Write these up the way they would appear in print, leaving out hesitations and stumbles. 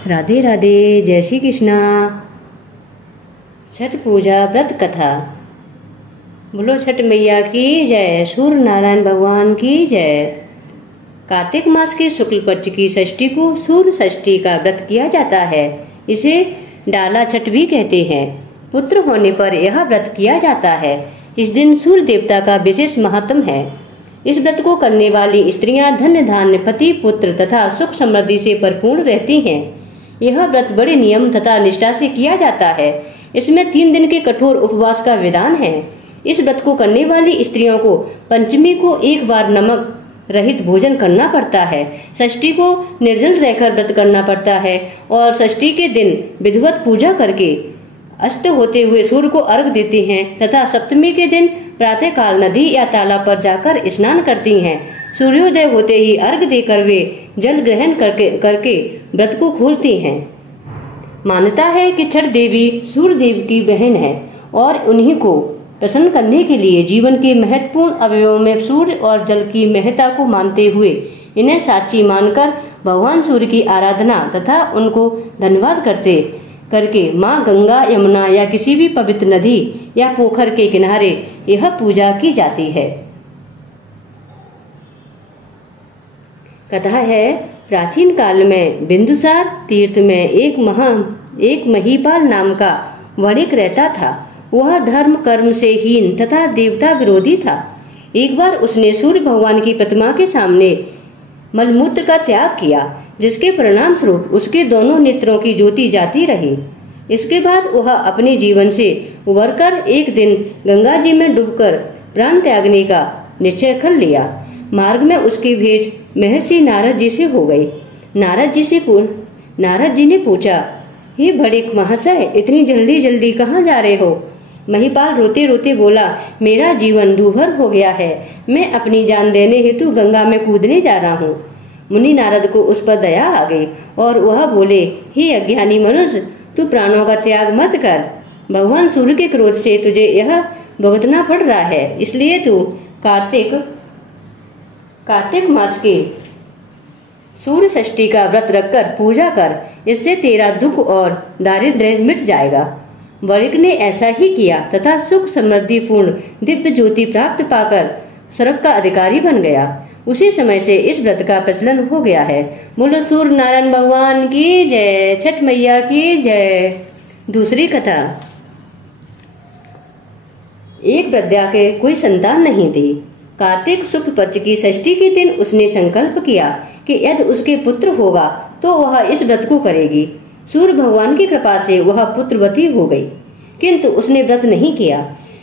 राधे राधे, जय श्री कृष्णा। छठ पूजा व्रत कथा। बोलो छठ मैया की जय, सूर्य नारायण भगवान की जय। कार्तिक मास के शुक्ल पक्ष की षष्ठी को सूर्य षष्ठी का व्रत किया जाता है। इसे डाला छठ भी कहते हैं। पुत्र होने पर यह व्रत किया जाता है। इस दिन सूर्य देवता का विशेष महत्व है। इस व्रत को करने वाली स्त्रियां धन्य धान्य, पति, पुत्र तथा सुख समृद्धि से परिपूर्ण रहती हैं। यह व्रत बड़े नियम तथा निष्ठा से किया जाता है। इसमें 3 दिन के कठोर उपवास का विधान है। इस व्रत को करने वाली स्त्रियों को पंचमी को एक बार नमक रहित भोजन करना पड़ता है। षष्ठी को निर्जल रहकर व्रत करना पड़ता है और षष्ठी के दिन विधिवत पूजा करके अस्त होते हुए सूर्य को अर्घ देते हैं तथा सप्तमी के दिन प्रातः काल नदी या तालाब पर जाकर स्नान करती हैं। सूर्योदय होते ही अर्घ देकर वे जल ग्रहण करके व्रत को खोलती हैं। मान्यता है कि छठ देवी सूर्य देव की बहन है और उन्हीं को प्रसन्न करने के लिए जीवन के महत्वपूर्ण अवयवों में सूर्य और जल की महत्ता को मानते हुए इन्हें साक्षी मानकर भगवान सूर्य की आराधना तथा उनको धन्यवाद करके माँ गंगा, यमुना या किसी भी पवित्र नदी या पोखर के किनारे यह पूजा की जाती है। कथा है, प्राचीन काल में बिंदुसार तीर्थ में एक महीपाल नाम का वणिक रहता था। वह धर्म कर्म से हीन तथा देवता विरोधी था। एक बार उसने सूर्य भगवान की प्रतिमा के सामने मलमूत्र का त्याग किया, जिसके परिणाम स्वरूप उसके दोनों नेत्रों की ज्योति जाती रही। इसके बाद वह अपने जीवन से उबरकर एक दिन गंगा जी में डूबकर प्राण त्यागने का निश्चय कर लिया। मार्ग में उसकी भेंट महर्षि नारद जी से हो गई। नारद जी ने पूछा, हे भड़िक महाशय, इतनी जल्दी कहाँ जा रहे हो? महिपाल रोते रोते बोला, मेरा जीवन दूभर हो गया है। मैं अपनी जान देने हेतु गंगा में कूदने जा रहा हूँ। मुनि नारद को उस पर दया आ गई और वह बोले, हे अज्ञानी मनुष्य, तू प्राणों का त्याग मत कर। भगवान सूर्य के क्रोध से तुझे यह भुगतना पड़ रहा है, इसलिए तू कार्तिक मास के सूर्य षष्ठी का व्रत रखकर पूजा कर। इससे तेरा दुख और दारिद्र्य मिट जाएगा। वणिक ने ऐसा ही किया तथा सुख समृद्धि पूर्ण दिव्य ज्योति प्राप्त पाकर स्वर्ग का अधिकारी बन गया। उसी समय से इस व्रत का प्रचलन हो गया है। बोलो सूर्य नारायण भगवान की जय, छठ मैया की जय। दूसरी कथा। एक वृद्धा के कोई संतान नहीं थी। कार्तिक शुक्ल पक्ष की षष्ठी के दिन उसने संकल्प किया कि यदि उसके पुत्र होगा तो वह इस व्रत को करेगी। सूर्य भगवान की कृपा से वह पुत्रवती हो गई, किंतु उसने व्रत नहीं किया।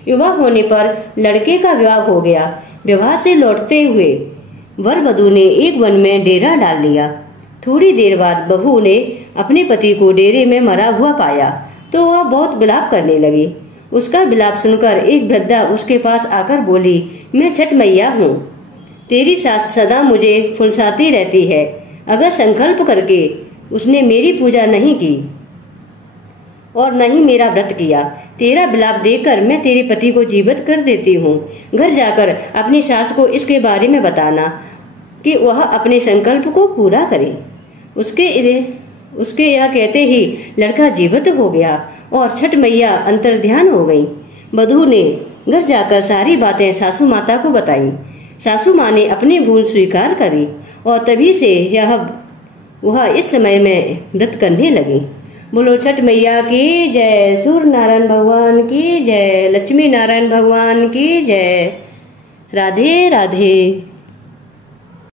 युवा होने पर लड़के का विवाह हो गया। विवाह से लौटते हुए वर वधू ने एक वन में डेरा डाल लिया। थोड़ी देर बाद बहू ने अपने पति को डेरे में मरा हुआ पाया तो वह बहुत विलाप करने लगी। उसका विलाप सुनकर एक वृद्धा उसके पास आकर बोली, मैं छठ मैया हूँ। तेरी सास सदा मुझे फुलसाती रहती है। अगर संकल्प करके उसने मेरी पूजा नहीं की और न ही मेरा व्रत किया, तेरा विलाप देखकर मैं तेरे पति को जीवित कर देती हूँ। घर जाकर अपनी सास को इसके बारे में बताना कि वह अपने संकल्प को पूरा करे। उसके यह कहते ही लड़का जीवित हो गया और छठ मैया अंतर्ध्यान हो गई। वधू ने घर जाकर सारी बातें सासू माता को बताई। सासू माँ ने अपनी भूल स्वीकार करी और तभी से वह इस समय में व्रत करने लगी। बोलो छठ मैया की जय, सूर्य नारायण भगवान की जय, लक्ष्मी नारायण भगवान की जय। राधे राधे।